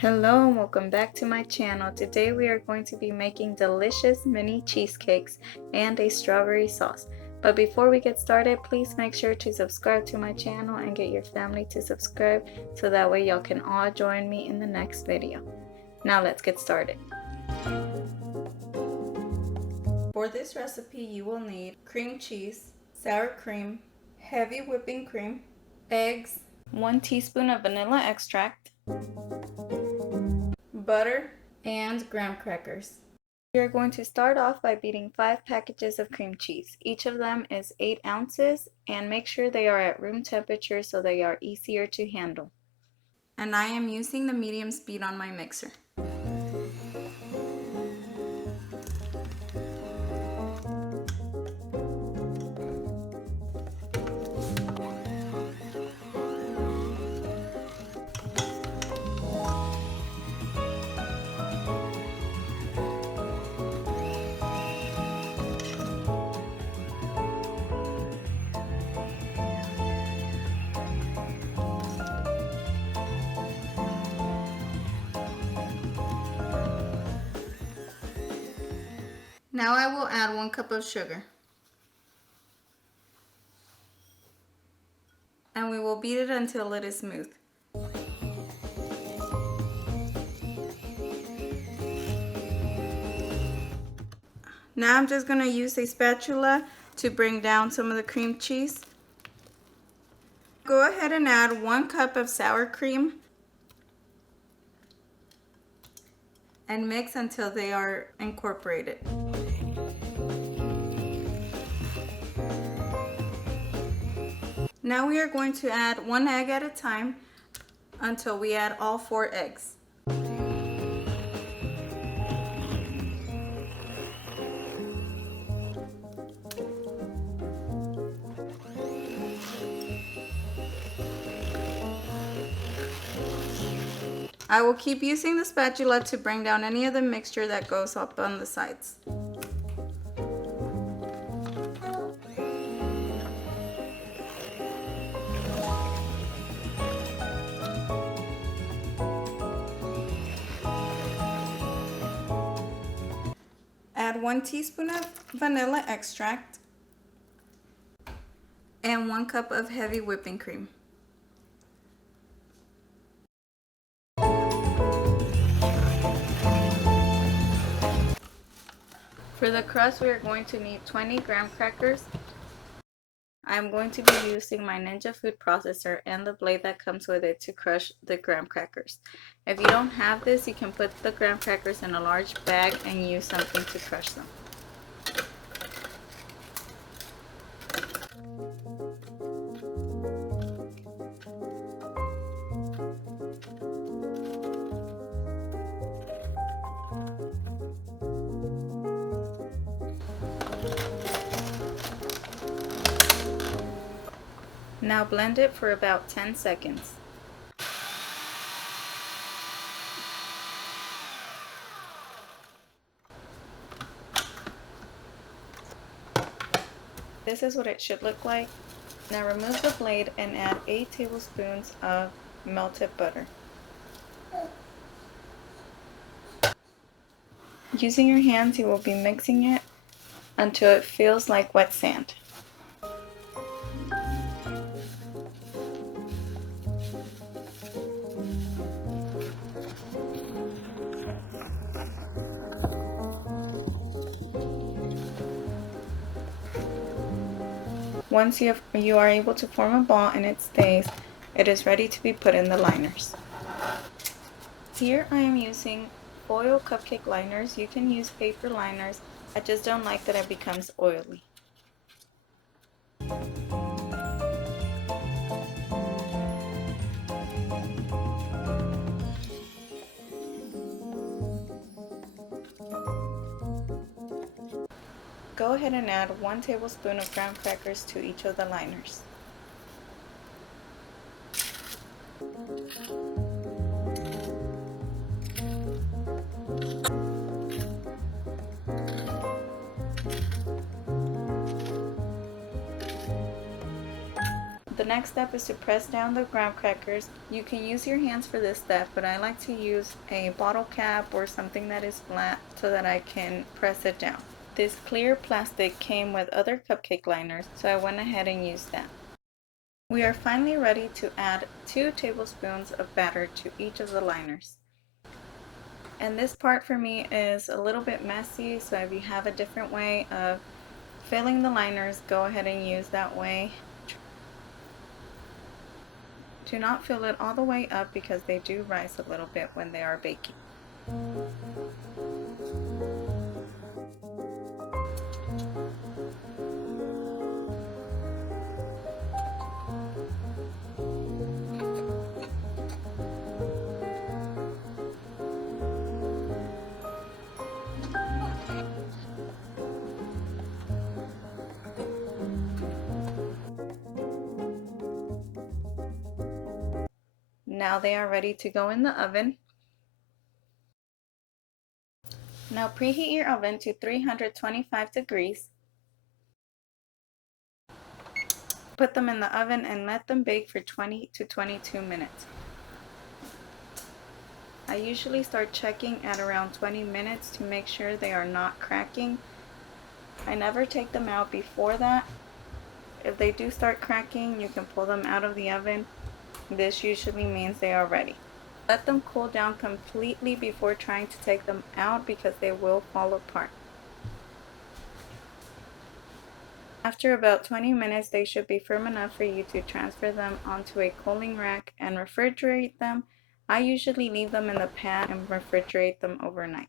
Hello and welcome back to my channel. Today we are going to be making delicious mini cheesecakes and a strawberry sauce. But before we get started, please make sure to subscribe to my channel and get your family to subscribe so that way y'all can all join me in the next video. Now let's get started. For this recipe you will need cream cheese, sour cream, heavy whipping cream, eggs, 1 teaspoon of vanilla extract, butter, and graham crackers. We are going to start off by beating 5 packages of cream cheese. Each of them is 8 ounces, and make sure they are at room temperature so they are easier to handle. And I am using the medium speed on my mixer. Now I will add 1 cup of sugar. And we will beat it until it is smooth. Now I'm just going to use a spatula to bring down some of the cream cheese. Go ahead and add 1 cup of sour cream and mix until they are incorporated. Now we are going to add 1 egg at a time until we add all 4 eggs. I will keep using the spatula to bring down any of the mixture that goes up on the sides. Add 1 teaspoon of vanilla extract and 1 cup of heavy whipping cream. For the crust, we are going to need 20 graham crackers. I'm going to be using my Ninja food processor and the blade that comes with it to crush the graham crackers. If you don't have this, you can put the graham crackers in a large bag and use something to crush them. Now blend it for about 10 seconds. This is what it should look like. Now remove the blade and add 8 tablespoons of melted butter. Using your hands, you will be mixing it until it feels like wet sand. Once you are able to form a ball and it stays, it is ready to be put in the liners. Here I am using foil cupcake liners. You can use paper liners. I just don't like that it becomes oily. Go ahead and add 1 tablespoon of graham crackers to each of the liners. The next step is to press down the graham crackers. You can use your hands for this step, but I like to use a bottle cap or something that is flat so that I can press it down. This clear plastic came with other cupcake liners, so I went ahead and used that. We are finally ready to add 2 tablespoons of batter to each of the liners. And this part for me is a little bit messy, so if you have a different way of filling the liners, go ahead and use that way. Do not fill it all the way up because they do rise a little bit when they are baking. Now they are ready to go in the oven. Now preheat your oven to 325 degrees. Put them in the oven and let them bake for 20 to 22 minutes. I usually start checking at around 20 minutes to make sure they are not cracking. I never take them out before that. If they do start cracking, you can pull them out of the oven. This usually means they are ready. Let them cool down completely before trying to take them out because they will fall apart. After about 20 minutes, they should be firm enough for you to transfer them onto a cooling rack and refrigerate them. I usually leave them in the pan and refrigerate them overnight.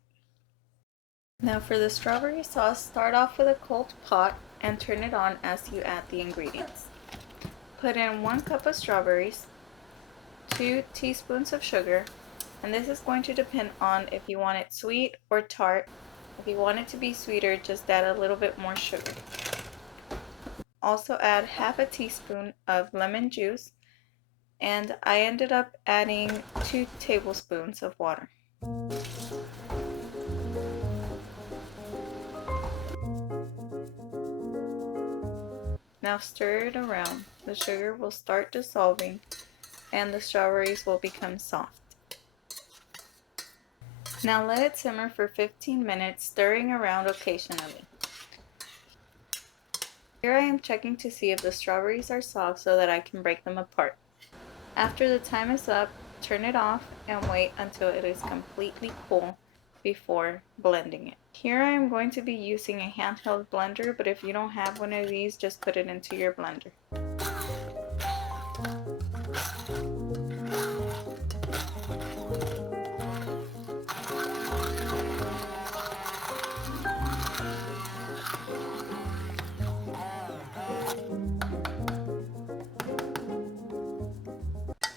Now for the strawberry sauce, start off with a cold pot and turn it on as you add the ingredients. Put in 1 cup of strawberries, 2 teaspoons of sugar, and this is going to depend on if you want it sweet or tart. If you want it to be sweeter, just add a little bit more sugar. Also add half a teaspoon of lemon juice, and I ended up adding 2 tablespoons of water. Now stir it around. The sugar will start dissolving and the strawberries will become soft. Now let it simmer for 15 minutes, stirring around occasionally. Here I am checking to see if the strawberries are soft so that I can break them apart. After the time is up, turn it off and wait until it is completely cool before blending it. Here I am going to be using a handheld blender, but if you don't have one of these, just put it into your blender.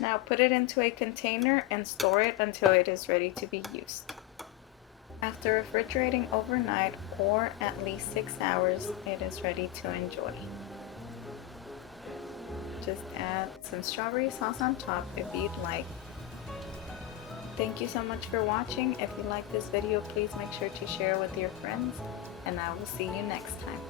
Now put it into a container and store it until it is ready to be used. After refrigerating overnight or at least 6 hours, it is ready to enjoy. Just add some strawberry sauce on top if you'd like. Thank you so much for watching. If you like this video, please make sure to share it with your friends, and I will see you next time.